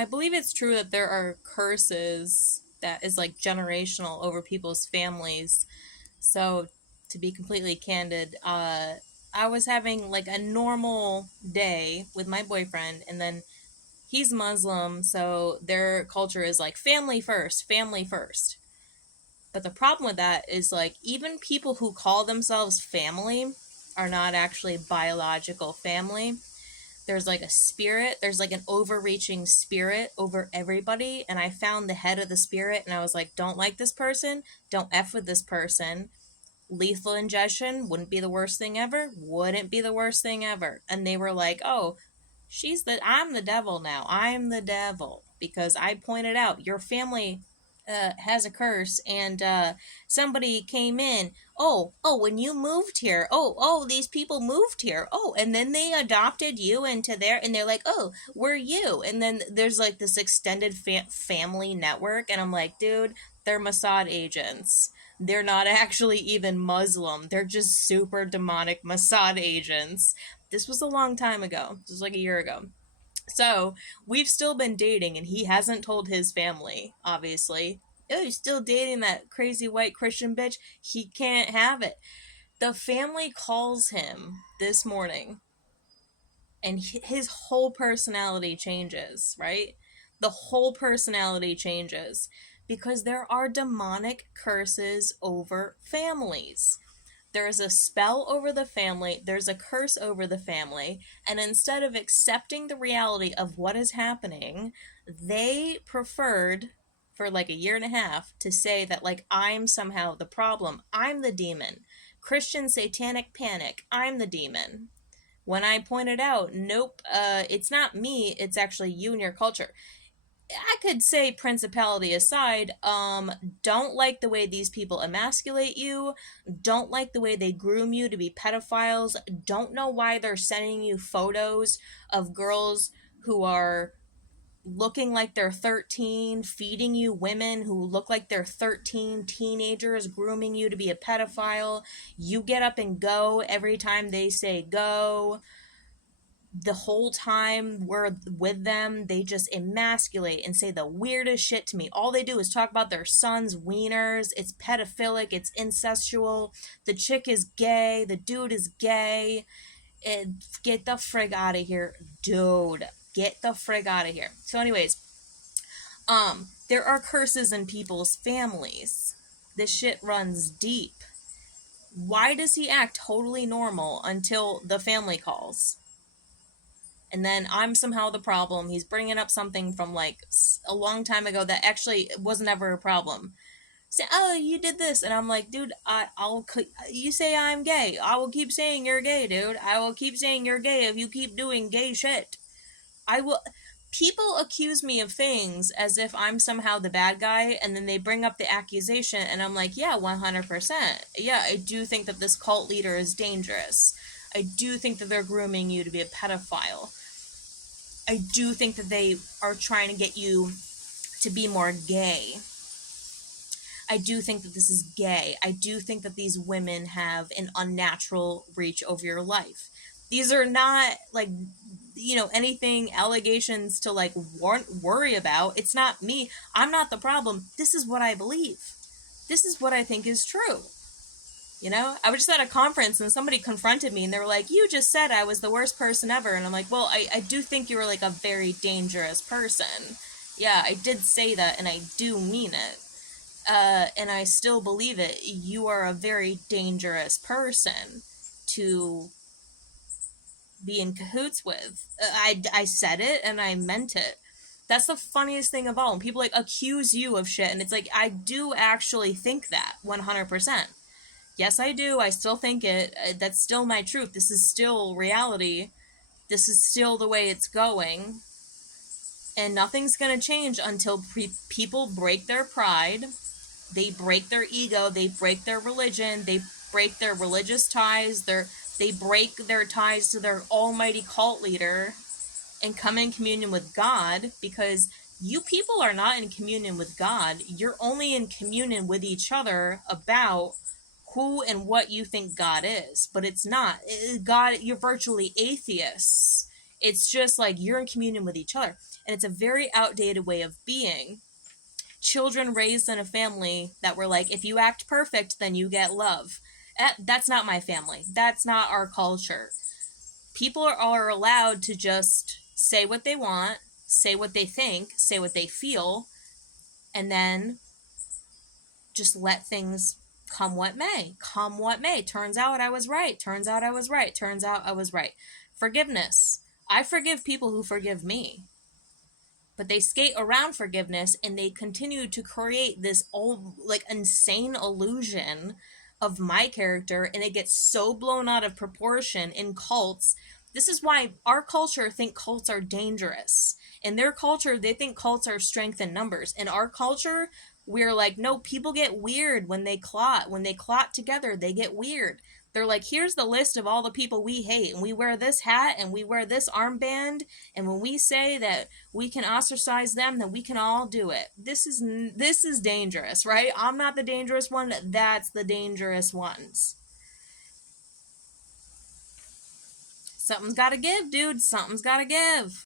I believe it's true that there are curses that is like generational over people's families. So, to be completely candid, I was having like a normal day with my boyfriend, and then he's Muslim, so their culture is like family first, family first. But the problem with that is like even people who call themselves family are not actually biological family. There's like a spirit, there's like an overreaching spirit over everybody, and I found the head of the spirit and I was like, don't like this person, don't F with this person. Lethal ingestion wouldn't be the worst thing ever, wouldn't be the worst thing ever. And they were like, oh, I'm the devil now. I'm the devil because I pointed out your family has a curse, and somebody came in. When you moved here, these people moved here. Oh, and then they adopted you into there, and they're like, oh, we're you. And then there's like this extended family network, and I'm like, dude, they're Mossad agents. They're not actually even Muslim. They're just super demonic Mossad agents. This was a long time ago. This was like a year ago. So we've still been dating, and he hasn't told his family, obviously. Oh, he's still dating that crazy white Christian bitch. He can't have it. The family calls him this morning, and his whole personality changes, right? The whole personality changes because there are demonic curses over families. There's a spell over the family, there's a curse over the family, and instead of accepting the reality of what is happening, they preferred for like a year and a half to say that like I'm somehow the problem, I'm the demon. Christian satanic panic, I'm the demon. When I pointed out, nope, it's not me, it's actually you and your culture. I could say principality aside, don't like the way these people emasculate you, don't like the way they groom you to be pedophiles, don't know why they're sending you photos of girls who are looking like they're 13, feeding you women who look like they're 13, teenagers grooming you to be a pedophile. You get up and go every time they say go. The whole time we're with them, they just emasculate and say the weirdest shit to me. All they do is talk about their son's wieners. It's pedophilic, it's incestual. The chick is gay, the dude is gay. Get the frig out of here, dude. Get the frig out of here. So, anyways, there are curses in people's families. This shit runs deep. Why does he act totally normal until the family calls? And then I'm somehow the problem. He's bringing up something from like a long time ago that actually was never a problem. Say, oh, you did this, and I'm like, dude, I'll. You say I'm gay. I will keep saying you're gay, dude. I will keep saying you're gay if you keep doing gay shit. I will. People accuse me of things as if I'm somehow the bad guy, and then they bring up the accusation, and I'm like, yeah, 100%. Yeah, I do think that this cult leader is dangerous. I do think that they're grooming you to be a pedophile. I do think that they are trying to get you to be more gay. I do think that this is gay. I do think that these women have an unnatural reach over your life. These are not like, anything, allegations to like worry about. It's not me. I'm not the problem. This is what I believe. This is what I think is true. I was just at a conference and somebody confronted me and they were like, you just said I was the worst person ever. And I'm like, well, I do think you were like a very dangerous person. Yeah, I did say that and I do mean it. And I still believe it. You are a very dangerous person to be in cahoots with. I said it and I meant it. That's the funniest thing of all. When people like accuse you of shit and it's like, I do actually think that 100%. Yes, I do. I still think it. That's still my truth. This is still reality. This is still the way it's going. And nothing's going to change until people break their pride. They break their ego. They break their religion. They break their religious ties. They break their ties to their almighty cult leader and come in communion with God, because you people are not in communion with God. You're only in communion with each other about who and what you think God is, but it's not. God, you're virtually atheists It's just like you're in communion with each other. And it's a very outdated way of being. Children raised in a family that were like, if you act perfect, then you get love. That's not my family. That's not our culture. People are allowed to just say what they want, say what they think, say what they feel, and then just let things come what may. Come what may. Turns out I was right. Turns out I was right. Turns out I was right. Forgiveness. I forgive people who forgive me. But they skate around forgiveness and they continue to create this old, like, insane illusion of my character, and it gets so blown out of proportion in cults. This is why our culture think cults are dangerous. In their culture, they think cults are strength in numbers. In our culture, we're like, no, people get weird when they clot. When they clot together, they get weird. They're like, here's the list of all the people we hate, and we wear this hat and we wear this armband, and when we say that we can ostracize them, then we can all do it. This is dangerous, right? I'm not the dangerous one. That's the dangerous ones. Something's got to give, dude. Something's got to give.